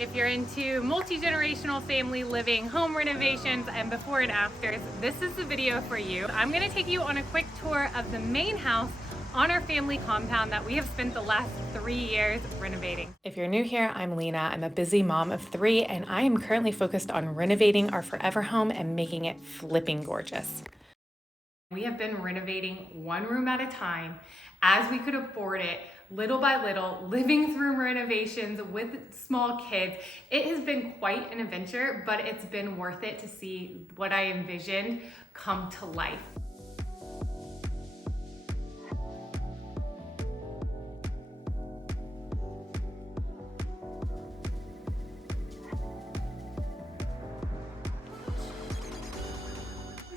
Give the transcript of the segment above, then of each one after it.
If you're into multi-generational family living, home renovations, and before and afters, this is the video for you. I'm gonna take you on a quick tour of the main house on our family compound that we have spent the last 3 years renovating. If you're new here, I'm Lena. I'm a busy mom of 3, and I am currently focused on renovating our forever home and making it flipping gorgeous. We have been renovating one room at a time as we could afford it, little by little, living through renovations with small kids. It has been quite an adventure, but it's been worth it to see what I envisioned come to life.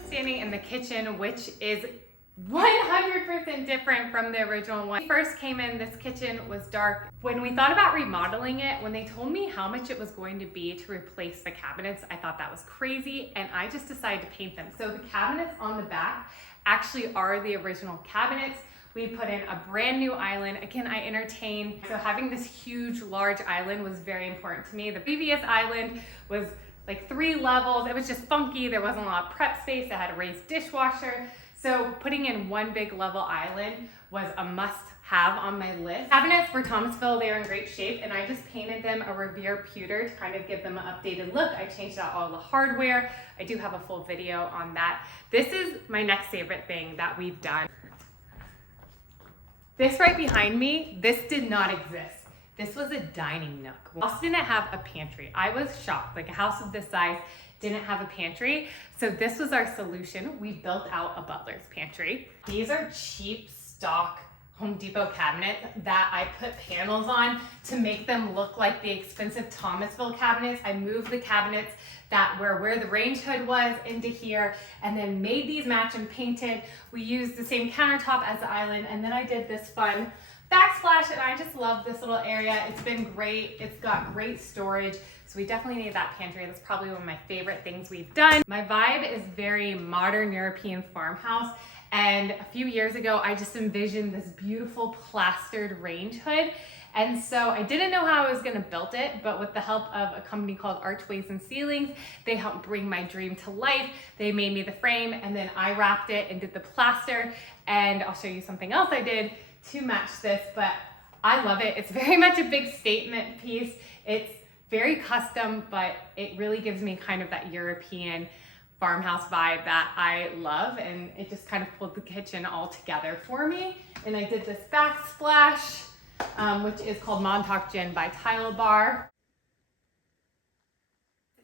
Standing in the kitchen, which is 100% different from the original one. When we first came in, this kitchen was dark. When we thought about remodeling it, when they told me how much it was going to be to replace the cabinets, I thought that was crazy, and I just decided to paint them. So the cabinets on the back actually are the original cabinets. We put in a brand new island. Again, I entertain, so having this huge, large island was very important to me. The previous island was like 3 levels. It was just funky. There wasn't a lot of prep space. I had a raised dishwasher. So putting in one big level island was a must-have on my list. Cabinets for Thomasville, they are in great shape, and I just painted them a Revere pewter to kind of give them an updated look. I changed out all the hardware. I do have a full video on that. This is my next favorite thing that we've done. This right behind me, this did not exist. This was a dining nook. The house didn't have a pantry. I was shocked, like a house of this size didn't have a pantry. So this was our solution. We built out a butler's pantry. These are cheap stock Home Depot cabinets that I put panels on to make them look like the expensive Thomasville cabinets. I moved the cabinets that were where the range hood was into here, and then made these match and painted. We used the same countertop as the island, and then I did this fun backsplash, and I just love this little area. It's been great. It's got great storage. So we definitely need that pantry. That's probably one of my favorite things we've done. My vibe is very modern European farmhouse. And a few years ago, I just envisioned this beautiful plastered range hood. And so I didn't know how I was gonna build it, but with the help of a company called Archways and Ceilings, they helped bring my dream to life. They made me the frame, and then I wrapped it and did the plaster. And I'll show you something else I did to match this, but I love it. It's very much a big statement piece. It's very custom, but it really gives me kind of that European farmhouse vibe that I love, and it just kind of pulled the kitchen all together for me. And I did this backsplash, which is called Montauk Gin by Tile Bar.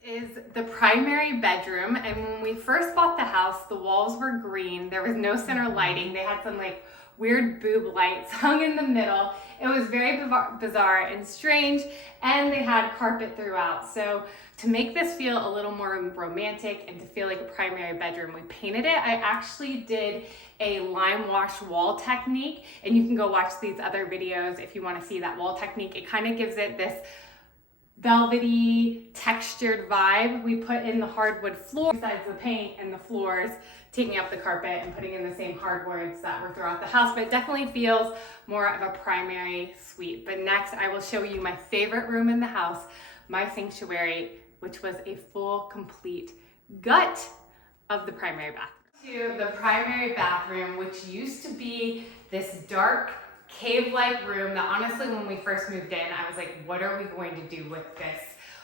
Is the primary bedroom, and when we first bought the house, the walls were green. There was no center lighting. They had some like weird boob lights hung in the middle. It was very bizarre and strange, and they had carpet throughout. So to make this feel a little more romantic and to feel like a primary bedroom, we painted it. I actually did a lime wash wall technique, and you can go watch these other videos if you want to see that wall technique. It kind of gives it this velvety, textured vibe. We put in the hardwood floor besides the paint and the floors, taking up the carpet and putting in the same hardwoods that were throughout the house, but it definitely feels more of a primary suite. But next, I will show you my favorite room in the house, my sanctuary, which was a full, complete gut of the primary bathroom. To the primary bathroom, which used to be this dark, cave-like room that honestly, when we first moved in, I was like, what are we going to do with this?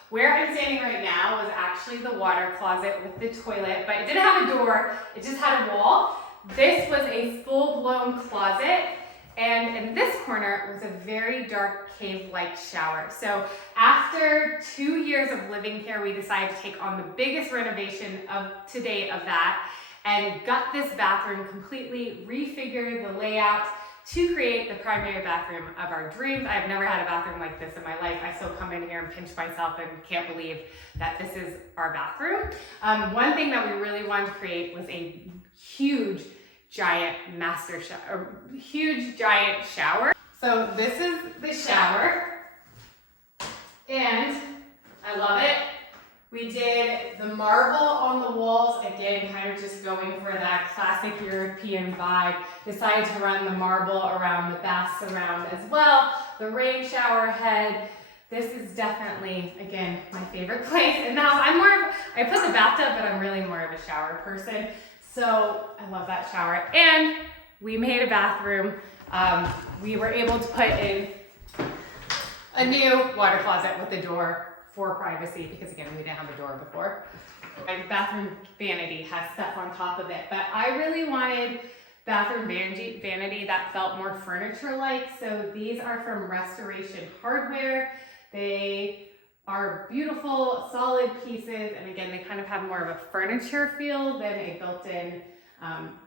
Where I'm standing right now was actually the water closet with the toilet, but it didn't have a door, it just had a wall. This was a full-blown closet, and in this corner was a very dark cave-like shower. So after 2 years of living here, we decided to take on the biggest renovation to date of that, and gut this bathroom completely, refigure the layout, to create the primary bathroom of our dreams. I've never had a bathroom like this in my life. I still come in here and pinch myself and can't believe that this is our bathroom. One thing that we really wanted to create was a huge, giant shower. So this is the shower, and I love it. We did the marble on the walls, again, kind of just going for that classic European vibe. Decided to run the marble around the bath surround as well. The rain shower head, This is definitely, again, my favorite place in the house. I put the bathtub, but I'm really more of a shower person. So I love that shower. And we made a bathroom. We were able to put in a new water closet with a door for privacy because again, we didn't have a door before. My bathroom vanity has stuff on top of it, but I really wanted bathroom vanity that felt more furniture-like. So these are from Restoration Hardware. They are beautiful, solid pieces. And again, they kind of have more of a furniture feel than a built-in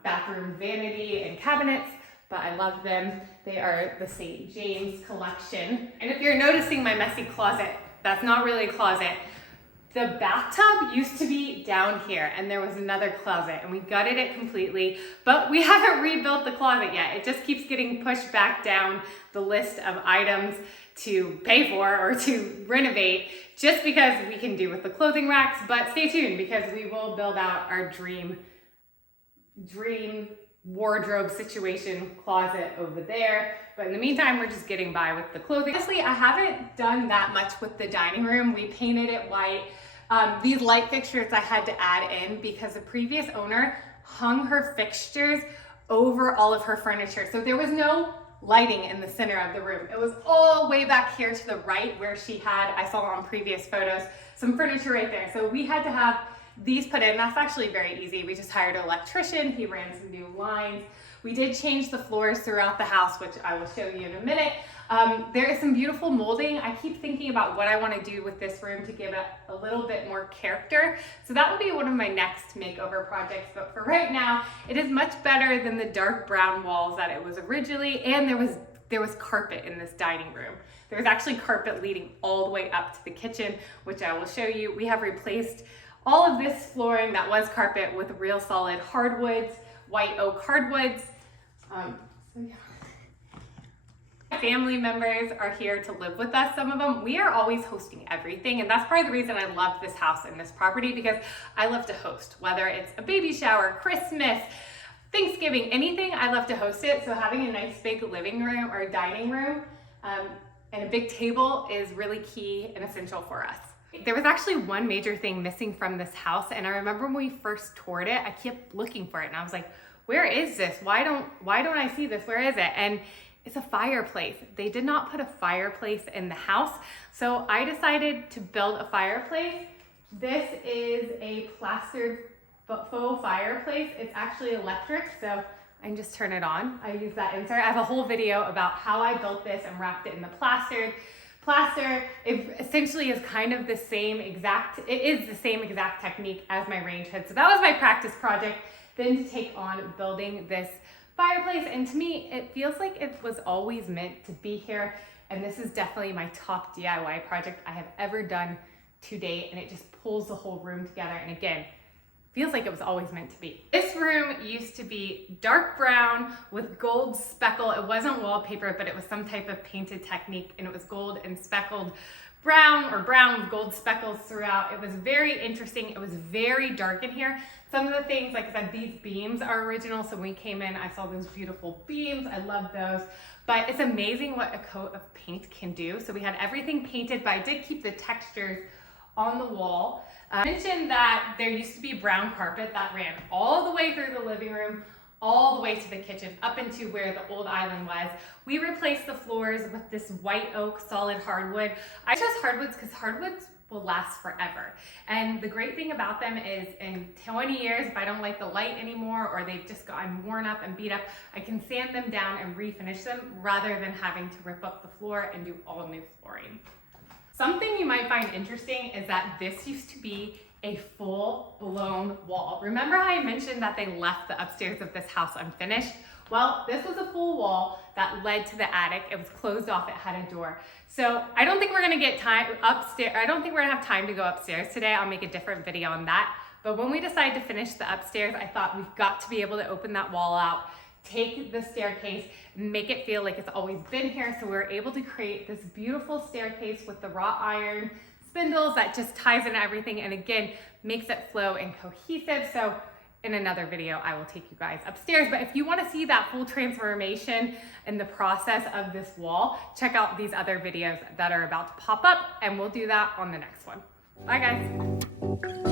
bathroom vanity and cabinets, but I love them. They are the St. James collection. And if you're noticing my messy closet, that's not really a closet. The bathtub used to be down here and there was another closet and we gutted it completely, but we haven't rebuilt the closet yet. It just keeps getting pushed back down the list of items to pay for or to renovate just because we can do with the clothing racks. But stay tuned because we will build out our dream wardrobe situation closet over there. But in the meantime, we're just getting by with the clothing. Honestly, I haven't done that much with the dining room. We painted it white. These light fixtures I had to add in because the previous owner hung her fixtures over all of her furniture. So there was no lighting in the center of the room. It was all way back here to the right where she had, I saw on previous photos, some furniture right there. So we had to have these put in. That's actually very easy. We just hired an electrician. He ran some new lines. We did change the floors throughout the house, which I will show you in a minute. There is some beautiful molding. I keep thinking about what I want to do with this room to give it a little bit more character. So that will be one of my next makeover projects. But for right now, it is much better than the dark brown walls that it was originally. And there was carpet in this dining room. There was actually carpet leading all the way up to the kitchen, which I will show you. We have replaced all of this flooring that was carpet with real solid hardwoods, white oak hardwoods. Family members are here to live with us, some of them. We are always hosting everything, and that's part of the reason I love this house and this property, because I love to host, whether it's a baby shower, Christmas, Thanksgiving, anything, I love to host it. So having a nice big living room or dining room and a big table is really key and essential for us. There was actually one major thing missing from this house, and I remember when we first toured it, I kept looking for it, and I was like, where is this? Why don't I see this? Where is it? And it's a fireplace. They did not put a fireplace in the house, so I decided to build a fireplace. This is a plastered faux fireplace. It's actually electric, so I can just turn it on. I use that insert. I have a whole video about how I built this and wrapped it in the plaster. It essentially is kind of the same exact, it is the same exact technique as my range hood. So that was my practice project, then to take on building this fireplace. And to me, it feels like it was always meant to be here. And this is definitely my top DIY project I have ever done to date. And it just pulls the whole room together. And again, feels like it was always meant to be. This room used to be dark brown with gold speckle. It wasn't wallpaper, but it was some type of painted technique, and it was gold and speckled brown, or brown with gold speckles throughout. It was very interesting. It was very dark in here. Some of the things, like I said, these beams are original. So when we came in, I saw those beautiful beams. I love those. But it's amazing what a coat of paint can do. So we had everything painted, but I did keep the textures on the wall. I mentioned that there used to be brown carpet that ran all the way through the living room, all the way to the kitchen, up into where the old island was. We replaced the floors with this white oak solid hardwood. I chose hardwoods because hardwoods will last forever. And the great thing about them is in 20 years, if I don't like the light anymore or they've just gotten worn up and beat up, I can sand them down and refinish them rather than having to rip up the floor and do all new flooring. Something you might find interesting is that this used to be a full-blown wall. Remember how I mentioned that they left the upstairs of this house unfinished? Well, this was a full wall that led to the attic. It was closed off, it had a door. So I don't think we're gonna get time upstairs. I don't think we're gonna have time to go upstairs today. I'll make a different video on that. But when we decided to finish the upstairs, I thought we've got to be able to open that wall out, take the staircase, make it feel like it's always been here. So we were able to create this beautiful staircase with the wrought iron spindles that just ties in everything and again, makes it flow and cohesive. So in another video, I will take you guys upstairs. But if you want to see that full transformation and the process of this wall, check out these other videos that are about to pop up, and we'll do that on the next one. Bye guys.